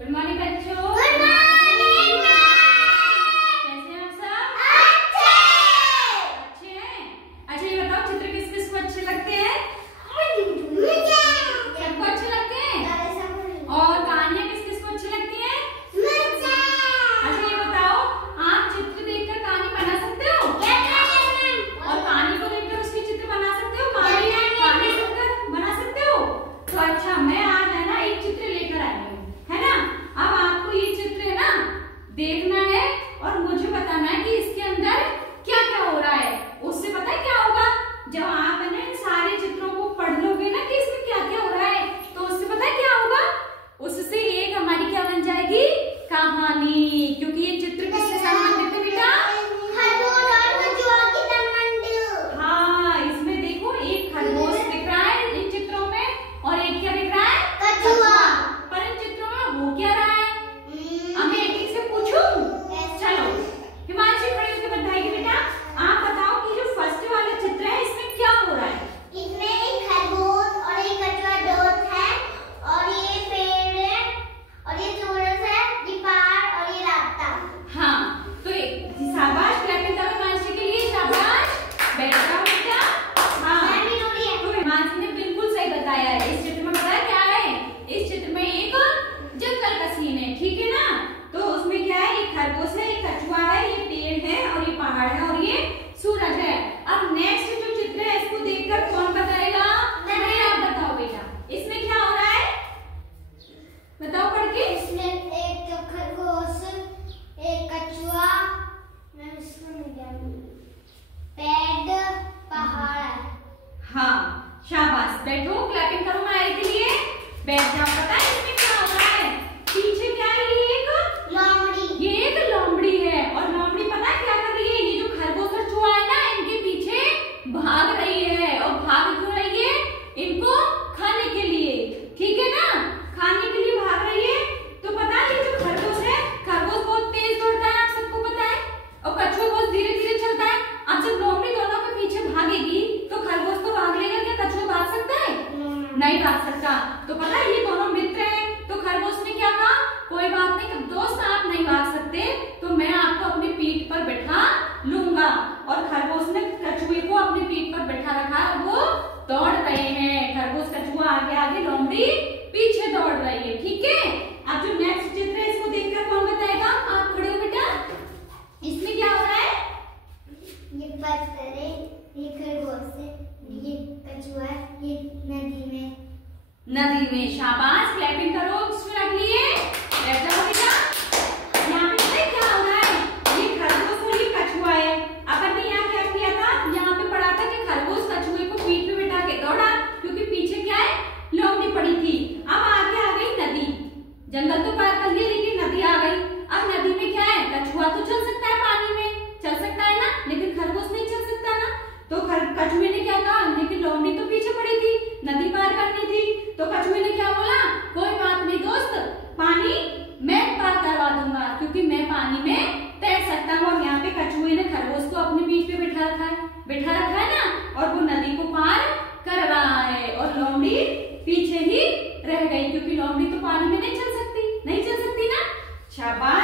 Good morning बच्चों। Good morning. कैसे हैं आप सब? अच्छे हैं। अच्छा ये बताओ चित्र किस किस को अच्छे लगते हैं? सबको अच्छे लगते हैं। और कहानियाँ किस किस को अच्छी लगती हैं? अच्छा ये बताओ आप चित्र देखकर कहानी बना सकते हो? और कहानी को देखकर उसकी चित्र बना सकते हो? कहानी सुनकर बना सकते हो? तो अच्छा मैं आज है ना एक चित्र लेकर आई हूँ, है ना। अब आपको ये चित्र है ना देखना है और मुझे बताना है कि इसके अंदर क्या क्या हो रहा है। उससे पता है क्या होगा, जब आप है ना इन सारे चित्रों को पढ़ लोगे ना कि इसमें क्या क्या हो रहा है, तो उससे पता है क्या होगा, उससे एक हमारी क्या बन जाएगी, कहानी। क्योंकि ये चित्र किससे संबंधित है बेटा? हाँ, इसमें देखो एक खरगोश दिख रहा है इन चित्रों में और एक क्या दिख रहा है, कछुआ। पर इन चित्रों में हो क्या रहा है, हमें एक एक से पूछूं? चलो हिमांशी खड़े होकर बताएगी बेटा। आप बताओ कि जो फर्स्ट वाला चित्र है इसमें क्या हो रहा है? इसमें एक खरगोश और एक कछुआ दोस्त है और ये पेड़ है और ये सूरज है, ये पहाड़ और ये रास्ता। हाँ तो शाबाश, क्लैपिंग करो हिमांशी के लिए, शाबाश। बैठ जाओ बेटा। हाँ तो हिमांशी ने बिल्कुल सही बताया है। इस चित्र में बताया क्या है, इस चित्र में एक जंगल का सीन है, ठीक है ना। तो उसमें क्या है, एक खरगोश है, एक कछुआ है, ये पेड़ है और ये पहाड़ है और ये सूरज है। अब नेक्स्ट जो चित्र है इसको देखकर कौन बताएगा? नहीं, आप बताओ बेटा इसमें क्या हो रहा है, बताओ पढ़ के। इसमें एक खरगोश, एक कछुआ, पेड़, पहाड़ है। हाँ शाबाश, बैठो, क्लैपिंग करो मायरे के लिए। बैठ जाओ। पता है इसमें क्या हो रहा है, पीछे क्या है, ये एक लोमड़ी। ये एक लोमड़ी है और लोमड़ी पता है क्या कर रही है, ये जो खरगोश और चूहा है ना इनके पीछे भाग रही है। और भाग क्यों रही है, इनको खाने के लिए, ठीक है ना, खाने के लिए भाग रही है। तो पता है ये जो खरगोश है, खरगोश बहुत तेज दौड़ता है, आप सबको पता है, और कछुआ बहुत धीरे धीरे चलता है। अब जब लोमड़ी दोनों के पीछे भागेगी तो खरगोश तो भाग लेगा, क्या कछुआ भाग सकता है? नहीं भाग सकता। तो पता है ये दोनों मित्र हैं, तो खरगोश ने क्या कहा, कोई बात नहीं दोस्त, आप नहीं भाग सकते तो मैं आपको अपनी पीठ पर बैठा लूंगा। और खरगोश ने कछुए को अपनी पीठ पर बैठा रखा, वो दौड़ रहे हैं, खरगोश कछुआ आगे आगे, लोमड़ी पीछे दौड़ रही है, ठीक है। अब जो नेक्स्ट चित्र है इसको देखकर कौन बताएगा? आप खड़े हो बेटा। इसमें क्या हो रहा है, ये पत्थर है, ये खरगोश है, ये कछुआ है, ये नदी में। शाबाश, क्लैपिंग करो रख लिए। बैठ जाओ बेटा। यहाँ पे पता है क्या हो रहा है, ये खरगोश और ये कछुआ है। अपन ने यहाँ क्या किया था, यहाँ पे पढ़ा था कि खरगोश कछुए को पीठ पे बैठा के दौड़ा, क्योंकि पीछे क्या है, लोमड़ी पड़ी थी। अब आगे आ गई नदी, जंगल तो पार कर लिया लेकिन नदी आ गई। अब नदी में क्या है, कछुआ तो चल सकता है, पानी में चल सकता है ना, लेकिन खरगोश नहीं चल सकता ना। तो कछुए ने क्या कहा, लेकिन लोमड़ी तो पीछे पड़ी थी, नदी पार करनी थी। तो कछुए ने क्या बोला, कोई बात नहीं दोस्त, पानी मैं पार करवा दूंगा, क्योंकि मैं पानी में तैर सकता हूँ। और यहाँ पे कछुए ने खरगोश को अपनी पीठ पे बैठा रखा है ना, और वो नदी को पार कर रहा है और लोमड़ी पीछे ही रह गई, क्योंकि लोमड़ी तो पानी में नहीं चल सकती ना। शाबाश।